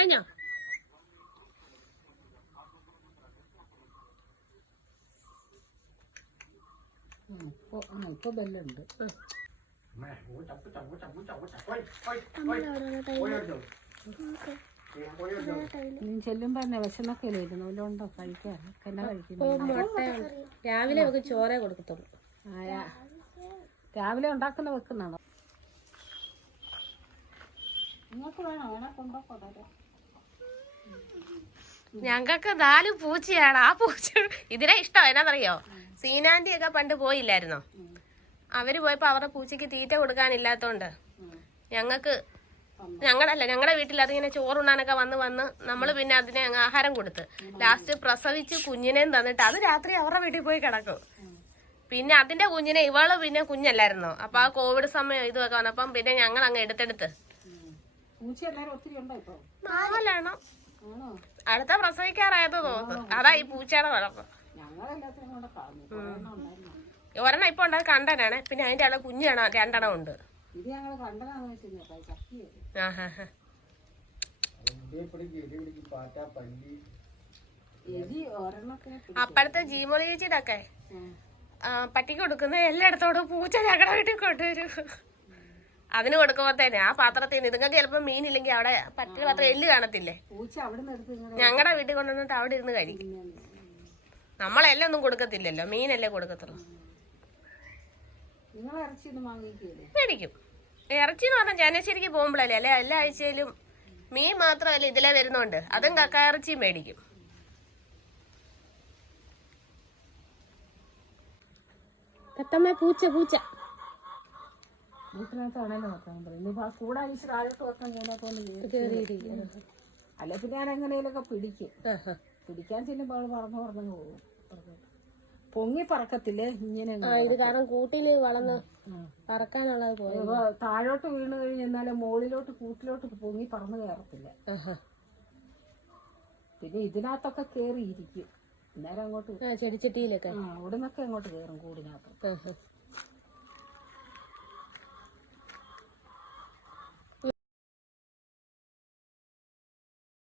കഴിഞ്ഞോ? ഇപ്പൊ ബെല്ലുണ്ട്. ചെല്ലുമ്പോ തന്നെ വിശന്നൊക്കെ ഇരുന്നു വല്ലോണ്ടോ കഴിക്കാൻ എന്നാ കഴിക്കുന്നു. രാവിലെ നമുക്ക് ചോറേ കൊടുക്കത്തുള്ളൂ. രാവിലെ ഉണ്ടാക്കുന്ന വെക്കുന്നാണോ? നിങ്ങൾക്ക് വേണോ? വേണേ കൊണ്ടോക്കോ. ഞങ്ങൾക്ക് 4 പൂച്ചയാണ്. ആ പൂച്ച ഇതിനെ ഇഷ്ടം എന്നാന്നറിയോ? സീനാന്റി ഒക്കെ പണ്ട് പോയില്ലായിരുന്നോ? അവര് പോയപ്പോ അവരുടെ പൂച്ചക്ക് തീറ്റ കൊടുക്കാനില്ലാത്തോണ്ട് ഞങ്ങളുടെ വീട്ടിൽ അതിങ്ങനെ ചോറുണ്ണാനൊക്കെ വന്ന് നമ്മള് പിന്നെ അതിനെ ആഹാരം കൊടുത്ത് ലാസ്റ്റ് പ്രസവിച്ച് കുഞ്ഞിനെയും തന്നിട്ട് അത് രാത്രി അവരുടെ വീട്ടിൽ പോയി കിടക്കും. പിന്നെ അതിന്റെ കുഞ്ഞിനെ ഇവള് പിന്നെ കുഞ്ഞല്ലായിരുന്നോ? അപ്പൊ ആ കോവിഡ് സമയം ഇതൊക്കെ വന്നപ്പം പിന്നെ ഞങ്ങൾ അങ്ങ് എടുത്തെടുത്ത് 4 അടുത്ത പ്രസവിക്കാറായത് തോന്നുന്നു. അതാ ഈ പൂച്ചയുടെ കുഴപ്പം. ഒരെണ്ണം ഇപ്പൊ ഉണ്ടായത് കണ്ടനാണ്. പിന്നെ അതിന്റെ ആളെ കുഞ്ഞാണ് 2 ഉണ്ട്. അപ്പഴത്തെ ജീമോളി ചേച്ചിയുടെ ഒക്കെ പട്ടിക്ക് കൊടുക്കുന്ന എല്ലായിടത്തോടും പൂച്ച ഞങ്ങളുടെ വീട്ടിൽ കൊണ്ടുവരും. അതിന് കൊടുക്കുമ്പോഴത്തേന് ആ പാത്രത്തിന് ഇതുങ്ങൾക്ക് ചിലപ്പോ മീനില്ലെങ്കിൽ അവിടെ പട്ടി പാത്രം എല്ല് കാണത്തില്ലേ, ഞങ്ങളുടെ വീട്ടിൽ കൊണ്ടുവന്നിട്ട് അവിടെ ഇരുന്ന് കഴിക്കും. നമ്മളെല്ലാം ഒന്നും കൊടുക്കത്തില്ലല്ലോ, മീനല്ലേ കൊടുക്കത്തുള്ളൂ. മേടിക്കും. ഇറച്ചി എന്ന് പറഞ്ഞാൽ ചനശ്ശേരിക്ക് പോകുമ്പോഴല്ലേ അല്ലെ എല്ലാ ആഴ്ചയിലും. മീൻ മാത്രമല്ല ഇതിലെ വരുന്നുണ്ട്, അതും കക്ക ഇറച്ചിയും മേടിക്കും. തത്തമ്മ പൂച്ച പൂച്ച വീട്ടിനകത്താണല്ലോ നോക്കാൻ പറയുന്നത്. കൂടെ അഴിച്ച് താഴോട്ട് വെക്കാൻ അല്ലെ പിന്നെ ഞാൻ എങ്ങനെയൊക്കെ പിടിക്കും. പിടിക്കാൻ ചെല്ലുമ്പോൾ അവള് പറന്നു പോകും. പൊങ്ങി പറക്കത്തില്ലേ ഇങ്ങനെ. ഇത് കാരണം കൂട്ടില് വളർന്ന് പറക്കാനുള്ളത് പോലെ താഴോട്ട് വീണ് കഴിഞ്ഞാല് മുകളിലോട്ട് കൂട്ടിലോട്ട് പൊങ്ങി പറന്ന് കയറത്തില്ല. പിന്നെ ഇതിനകത്തൊക്കെ കേറിയിരിക്കും. നേരം അങ്ങോട്ട് ചെടിച്ചട്ടിയിലൊക്കെ അവിടെ നിന്നൊക്കെ അങ്ങോട്ട് കയറും കൂടിനകത്ത്.